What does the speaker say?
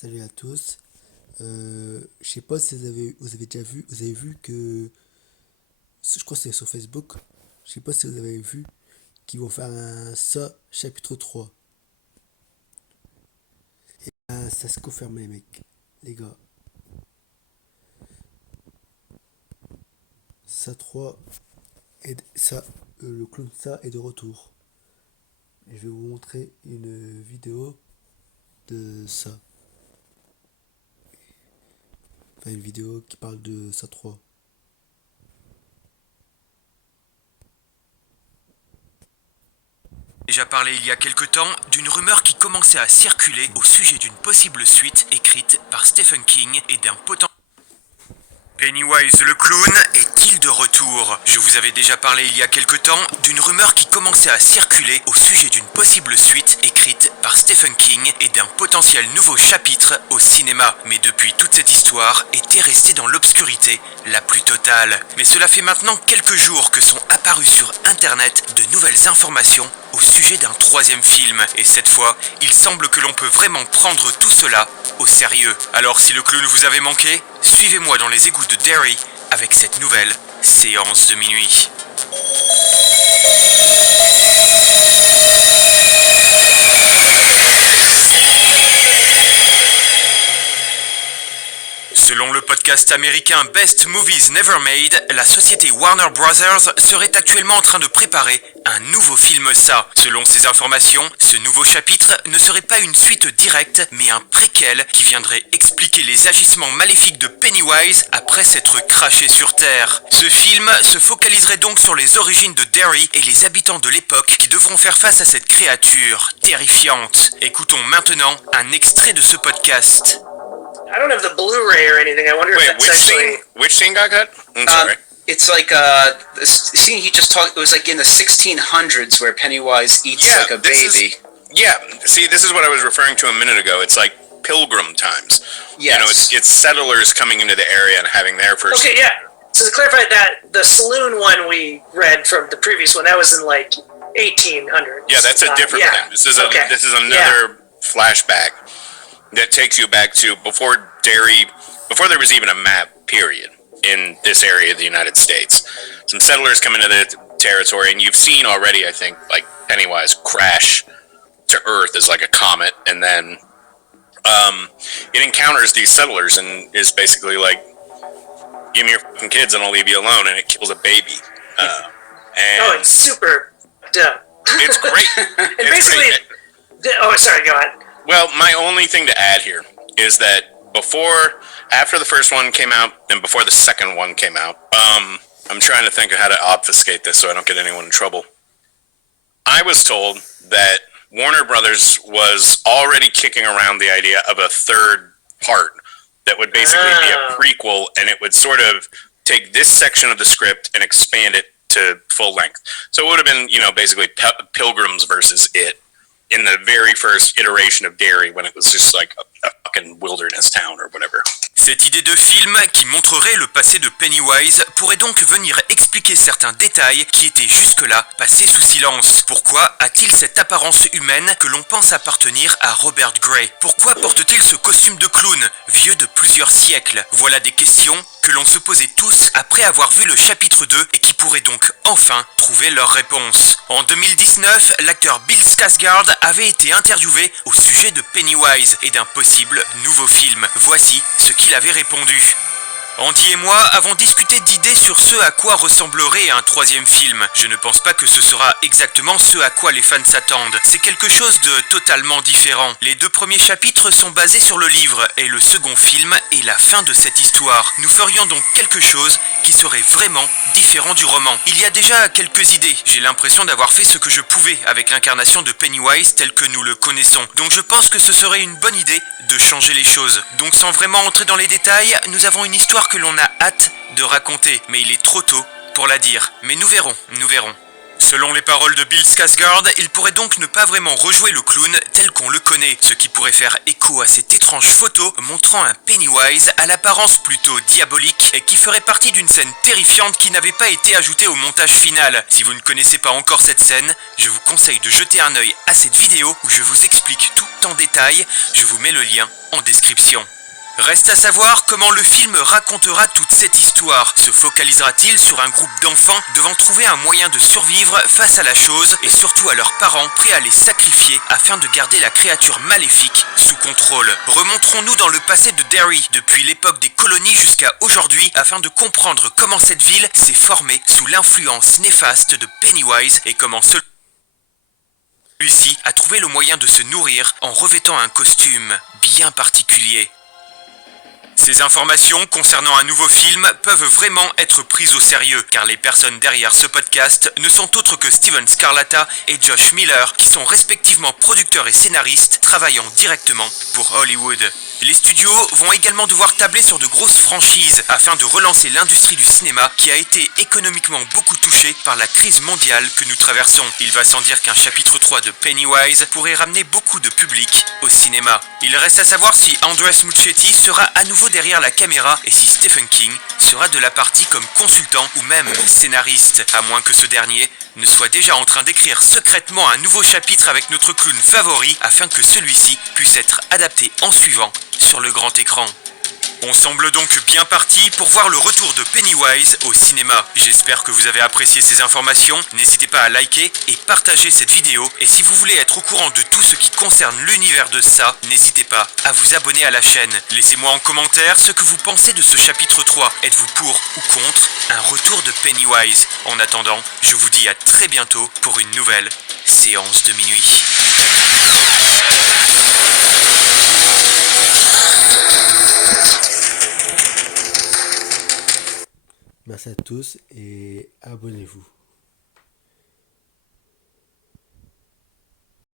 Salut à tous. Je sais pas si vous avez déjà vu, vous avez vu que, je crois que c'est sur Facebook, je sais pas si vous avez vu qu'ils vont faire un ça chapitre 3. Ça se confirme mec, les gars. Ça 3 ça, le clown ça est de retour. Et je vais vous montrer une vidéo de ça. Enfin une vidéo qui parle de ça 3. Déjà parlé il y a quelque temps d'une rumeur qui commençait à circuler au sujet d'une possible suite écrite par Stephen King et d'un potentiel... Pennywise le clown est-il de retour? Je vous avais déjà parlé il y a quelque temps d'une rumeur qui commençait à circuler au sujet d'une possible suite écrite par Stephen King et d'un potentiel nouveau chapitre au cinéma. Mais depuis, toute cette histoire était restée dans l'obscurité la plus totale. Mais cela fait maintenant quelques jours que sont apparues sur internet de nouvelles informations au sujet d'un troisième film. Et cette fois, il semble que l'on peut vraiment prendre tout cela au sérieux. Alors si le clown vous avait manqué, suivez-moi dans les égouts de Derry avec cette nouvelle séance de minuit. Selon le podcast américain Best Movies Never Made, la société Warner Bros. Serait actuellement en train de préparer un nouveau film ça. Selon ces informations, ce nouveau chapitre ne serait pas une suite directe, mais un préquel qui viendrait expliquer les agissements maléfiques de Pennywise après s'être craché sur Terre. Ce film se focaliserait donc sur les origines de Derry et les habitants de l'époque qui devront faire face à cette créature terrifiante. Écoutons maintenant un extrait de ce podcast. I don't have the Blu-ray or anything. I wonder if Wait, that's actually. which scene got cut? I'm sorry. It's like the scene he just talked. It was like in the 1600s where Pennywise eats Yeah, like a this baby. See, this is what I was referring to a minute ago. It's like pilgrim times. Yes. You know, it's settlers coming into the area and having their first. Okay, yeah. So to clarify that, the saloon one we read from the previous one that was in like 1800s. Yeah, that's a different yeah. thing. This is Okay. this is another flashback that takes you back to before there was even a map, period, in this area of the United States. Some settlers come into the territory, and you've seen already, I think, like Pennywise crash to Earth as like a comet, and then it encounters these settlers and is basically like, "Give me your fucking kids, and I'll leave you alone," and it kills a baby. Oh, it's super dumb. It's great. And It's basically, great. oh, sorry, go on. Well, my only thing to add here is that after the first one came out, and before the second one came out, I'm trying to think of how to obfuscate this so I don't get anyone in trouble. I was told that Warner Brothers was already kicking around the idea of a third part that would basically be a prequel, and it would sort of take this section of the script and expand it to full length. So it would have been, basically Pilgrims versus It in the very first iteration of Derry when it was just like a fucking wilderness town or whatever. Cette idée de film qui montrerait le passé de Pennywise pourrait donc venir expliquer certains détails qui étaient jusque-là passés sous silence. Pourquoi a-t-il cette apparence humaine que l'on pense appartenir à Robert Gray? Pourquoi porte-t-il ce costume de clown, vieux de plusieurs siècles? Voilà des questions que l'on se posait tous après avoir vu le chapitre 2 et qui pourraient donc enfin trouver leur réponse. En 2019, l'acteur Bill Skarsgård avait été interviewé au sujet de Pennywise et d'un possible nouveau film. Voici ce qu'il avait répondu. Andy et moi avons discuté d'idées sur ce à quoi ressemblerait un troisième film. Je ne pense pas que ce sera exactement ce à quoi les fans s'attendent. C'est quelque chose de totalement différent. Les deux premiers chapitres sont basés sur le livre et le second film est la fin de cette histoire. Nous ferions donc quelque chose qui serait vraiment différent du roman. Il y a déjà quelques idées. J'ai l'impression d'avoir fait ce que je pouvais avec l'incarnation de Pennywise tel que nous le connaissons. Donc je pense que ce serait une bonne idée de changer les choses. Donc sans vraiment entrer dans les détails, nous avons une histoire que l'on a hâte de raconter, mais il est trop tôt pour la dire. Mais nous verrons, nous verrons. Selon les paroles de Bill Skarsgård, il pourrait donc ne pas vraiment rejouer le clown tel qu'on le connaît, ce qui pourrait faire écho à cette étrange photo montrant un Pennywise à l'apparence plutôt diabolique et qui ferait partie d'une scène terrifiante qui n'avait pas été ajoutée au montage final. Si vous ne connaissez pas encore cette scène, je vous conseille de jeter un œil à cette vidéo où je vous explique tout en détail, je vous mets le lien en description. Reste à savoir comment le film racontera toute cette histoire. Se focalisera-t-il sur un groupe d'enfants devant trouver un moyen de survivre face à la chose et surtout à leurs parents prêts à les sacrifier afin de garder la créature maléfique sous contrôle? Remonterons-nous dans le passé de Derry, depuis l'époque des colonies jusqu'à aujourd'hui, afin de comprendre comment cette ville s'est formée sous l'influence néfaste de Pennywise et comment celui-ci a trouvé le moyen de se nourrir en revêtant un costume bien particulier. Ces informations concernant un nouveau film peuvent vraiment être prises au sérieux, car les personnes derrière ce podcast ne sont autres que Steven Scarlatta et Josh Miller, qui sont respectivement producteurs et scénaristes travaillant directement pour Hollywood. Les studios vont également devoir tabler sur de grosses franchises afin de relancer l'industrie du cinéma qui a été économiquement beaucoup touchée par la crise mondiale que nous traversons. Il va sans dire qu'un chapitre 3 de Pennywise pourrait ramener beaucoup de public au cinéma. Il reste à savoir si Andres Muschietti sera à nouveau derrière la caméra et si Stephen King sera de la partie comme consultant ou même scénariste, à moins que ce dernier ne soit déjà en train d'écrire secrètement un nouveau chapitre avec notre clown favori afin que celui-ci puisse être adapté en suivant sur le grand écran. On semble donc bien parti pour voir le retour de Pennywise au cinéma. J'espère que vous avez apprécié ces informations. N'hésitez pas à liker et partager cette vidéo. Et si vous voulez être au courant de tout ce qui concerne l'univers de ça, n'hésitez pas à vous abonner à la chaîne. Laissez-moi en commentaire ce que vous pensez de ce chapitre 3. Êtes-vous pour ou contre un retour de Pennywise? En attendant, je vous dis à très bientôt pour une nouvelle séance de minuit. Merci à tous et abonnez-vous.